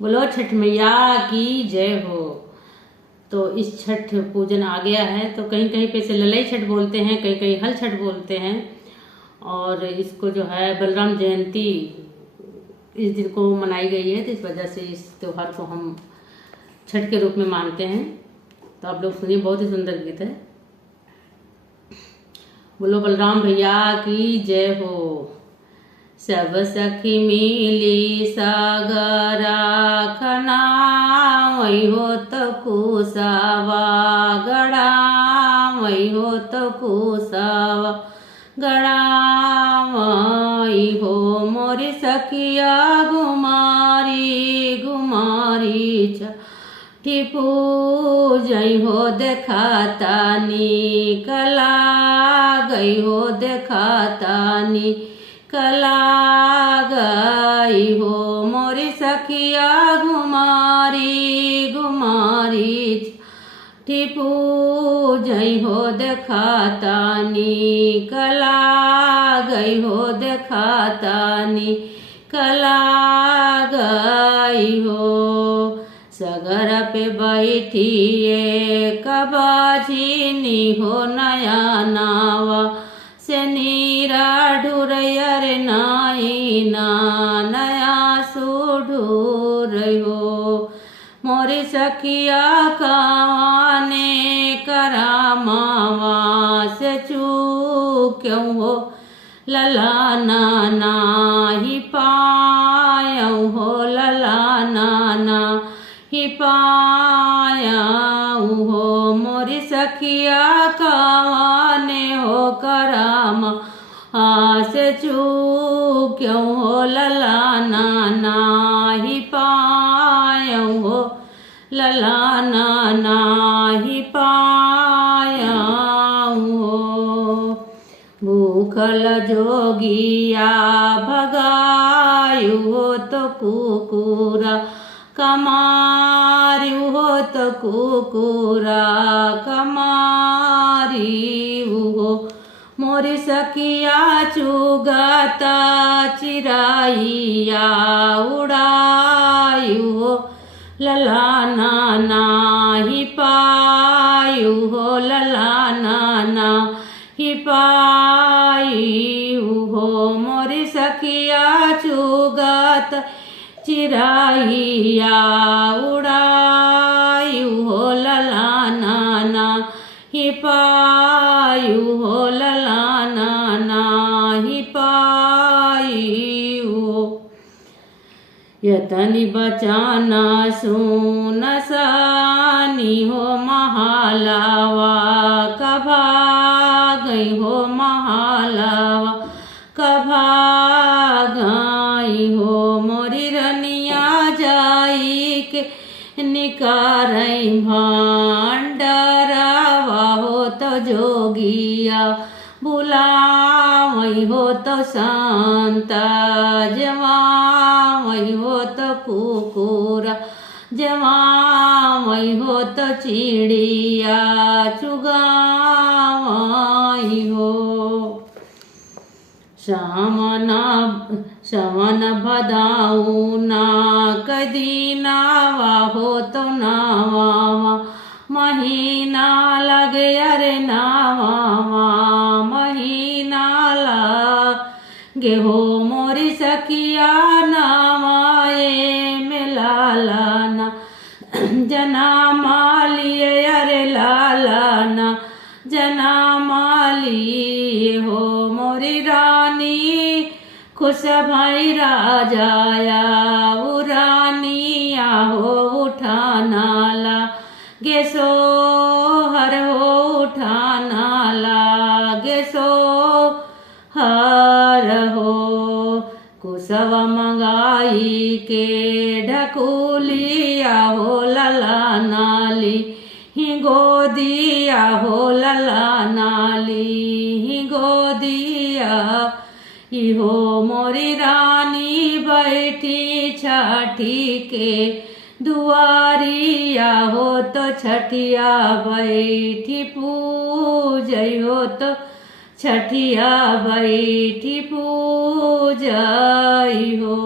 बोलो छठ मैया की जय हो। तो इस छठ पूजन आ गया है, तो कहीं कहीं पे से ललई छठ बोलते हैं, कहीं कहीं हल छठ बोलते हैं। और इसको जो है बलराम जयंती इस दिन को मनाई गई है, तो इस वजह से इस त्योहार को हम छठ के रूप में मानते हैं। तो आप लोग सुनिए, बहुत ही सुंदर गीत है। बोलो बलराम भैया की जय हो। सब सखी मिली सागरा खना वही हो तो कुसावा गड़ा वही हो तो कुसावा गड़ा वही हो मोरी सखिया गुमारी गुमारी टिपू जई हो देखाता कला गई हो देखाता कला गई हो मोरी सखिया गुमारी गुमारी टिपू जई हो देखाता कला गई हो देखाता कला गई हो। सगर पे बैठिए कबाझिनी हो नया नावा से नीरा ढूरैयर नाई ना नया सुढूर हो मोरी सखिया काने करा मावा से चूक क्यों हो लला नाना ही पायऊ हो लला नाना ही पाया हो मोरी सखिया काने हो कराम से चूक क्यों हो लला नाना ही पाया हो लला नाना ही पाया हो। भूखल जोगिया भगायु हो तो कुकुरा कमारियु हो तो कुकुरा कमारी हो मोरी सखिया चुगाता चिराइया उड़ायु हो लला नाना ही पायु हो लला नाना ही पायु हो मोरी सखिया चुगाता चिराइया उड़ायु हो लला नाना ही पायु हो लला नाना ही पायु हो। यतनी बचाना सुन सानी हो महालावा कभा गई हो महालावा कभा गई हो मोरी रनिया जाई के निकारई भांडरवा हो तो जोगिया बुलावई हो तो संता जवावई हो तो कुकुरा जवावई हो तो चिड़िया चुगावई हो। श्रवण भदाऊ ना कदी नावा हो तो नावा महीना लगे अरे नावा महीना लगे हो मोरी सखिया नावाए में लालाना जना मालिए अरे लालाना जना मालिए हो मोरी रानी खुश भाई राजाया उरानिया हो उठानाला गेसो हर हो उठानाला गेसो हर हो कुसव मंगाई के ढकुलिया हो लला नाली ही गोदिया हो लला नाली ही गोदिया हो मोरी रानी बैठी छठी के दुआरिया हो तो छठिया बैठी पूजई हो तो छठिया बैठी पूजई हो।